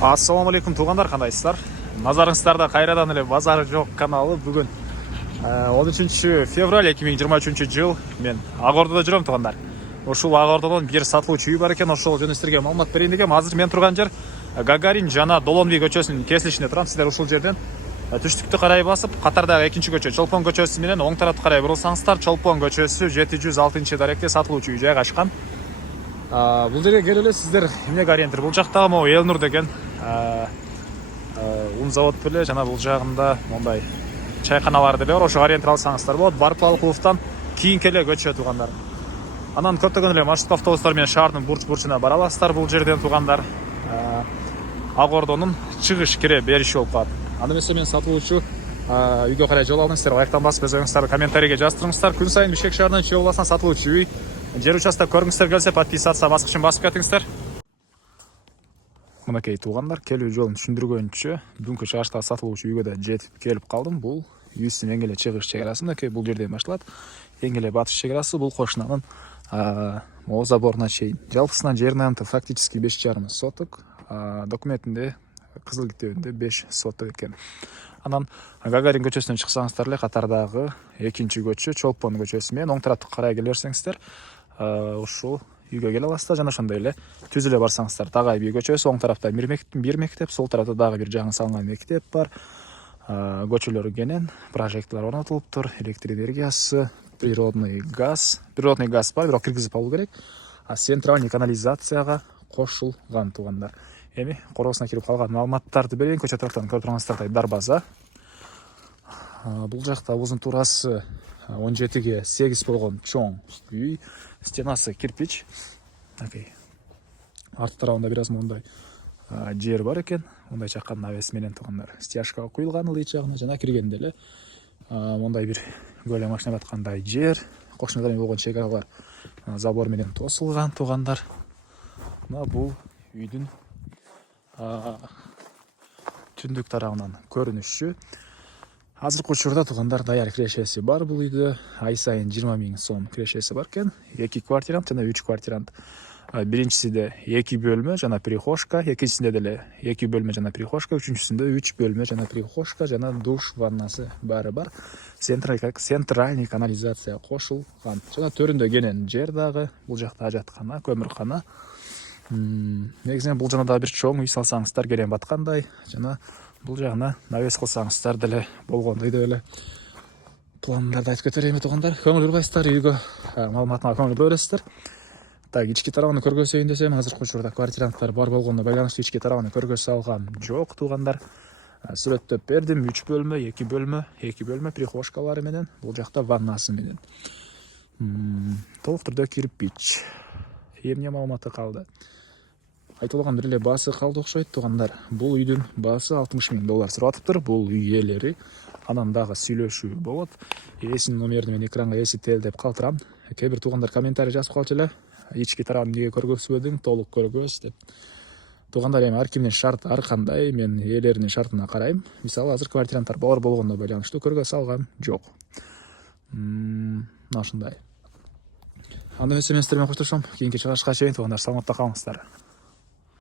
Ассаламу алейкум туугандар, кандайсыздар? Назарыңыздарда кайрадан эле Базары жок каналы. Бүгүн 13 февраль 2023 жыл. Мен Ак Ордодо жүрөм туугандар. Ушул Ак Ордодон бир сатылуучу үй бар экен, ошол жөнүндө силерге маалымат берейин дегем. Азыр мен турган жер Гагарин жана Долонби көчөсүнүн кесилишинде турам. Сиздер ушул жерден түштүктү карай басып, катардагы экинчи көчө Чолпон көчөсү менен оң тарапты карай бурулсаңыздар, Чолпон көчөсү 706-даректе сатылуучу үй жайгашкан. Бул жерге келеле сиздер эмнеге ориентир? Бул жактагы могу Элнур деген ун завод беле жана бул жагында мондай чайканалар деле бар. Ошого ориентир алсаңыздар болот. Барпалыковдон кийинки эле көчө туугандар. Анан көптөгөн эле маршрут автобустар менен шаардын бурч-бурчуна бара аласыздар бул жерден туугандар. Ак Ордонун чыгыш кире бериши болуп калат. Анда эмесе мен сатылуучу үйгө карай жол алдым. Сиздер лайктан басып өзүңүздөрдү комментарийге жаздырыңыздар. Күн сайын Бишкек шаарынан чыгып аласың сатылуучу үй. Жер участок көргүңүздөр келсе, подписаться баскычын басып кетиңиздер. Мынакей туугандар, келүү жолун түшүндүргөнчө бүгүнкү чыгыштагы сатылуучу үйгө да жетип келип калдым. Бул үйүстүн эң эле чыгыш чек арасы. Мынакей бул жерден башталат. Эң эле батыш чек арасы бул кошунанын могу заборуна чейин. Жалпысынан жердин аянты фактически 5,5 соток. Документинде кызыл китебинде 5 соток экен. Анан Гагарин көчөсүнөн чыксаңыздар эле катардагы экинчи көчө Чолпон көчөсү менен оң тараптыкы карай келе берсеңиздер, ушул үйгө келе аласыздар. Жана ошондой эле түз эле барсаңыздар Тагай би көчөсү, оң тарапта бир мектеп, сол тарапта дагы бир жаңы салынган мектеп бар. Көчөлөр кенен, прожекторлор орнотулуптур, электр энергиясы, природный газ бар, бирок киргизип алуу керек. Центральный канализацияга кошулган туугандар. Эми короосуна кирип калган маалыматтарды берейин. Көчө тараптан көрүп тургансыздардай дарбаза. Бул жакта узун туурасы 17ге 8 болгон чоң үй. Стенасы кирпич. Арт тарабында бир аз мондай жер бар экен. Мондай чаккан навес менен туугандар. Стяжка куюлган ылдый жагына жана киргенде эле мондай бир көлөм машина баткандай жер. Кошуна болгон чек аралар забор менен тосулган туугандар. Мына бул үйдүн түндүк тарабынан көрүнүшү. Азыркы учурда туугандар даяр кирешеси бар бул үйдө. Ай сайын 20 000 сом кирешеси бар экен. 2 квартирант жана 3 квартирант. Биринчисинде 2 бөлмө жана прихожка, экинчисинде деле 2 бөлмө жана прихожка, үчүнчүсүндө 3 бөлмө жана прихожка жана душ ваннасы баары бар. Центральный канализация кошулган. Жана төрүндө кенен жер дагы. Бул жакта ажаткана, көмүркана. Негизинен бул жана дагы бир чоң үй салсаңыздар керем баткандай. Жана бул жагына навес кылсаңыздар деле болгондой деп эле пландарды айтып кетер эми туугандар. Көңүл бурбайсыздар, үйгө маалыматына көңүл бөлөсүздөр. Так, ички тарабын көргөзөйүн десем, азыркы учурда квартиранттар бар болгондо байланыштуу ички тарабын көргөзө алгам жок туугандар. Сүрөттөп бердим. 3 бөлмө, 2 бөлмө прихожкалары менен, бул жакта ваннасы менен. Толук түрдө кирпич. Эмне маалыматы калды? Айтылган бир эле баасы калды окшойт туугандар. Бул үйдүн баасы $60 000 сурап атыптыр. Бул үй ээлери. Анан дагы сүйлөшүү болот. Ээсинин номерин мен экранга эсителдеп калтырам. Кээ бир туугандар комментарий жазып калчу эле. Ички тарабын эмнеге көргөзбөдүң, толук көргөз деп. Туугандар, эми ар кимдин шарты ар кандай, мен ээлеринин шартына карайм. Мисалы, азыр квартиранттар бар болгондо байланыштуу көргөзө алгам жок. Ушундай. Анда эмесе мен сиздер менен коштошом. Кийинки чыгышка чейин туугандар, саламатта калыңыздар.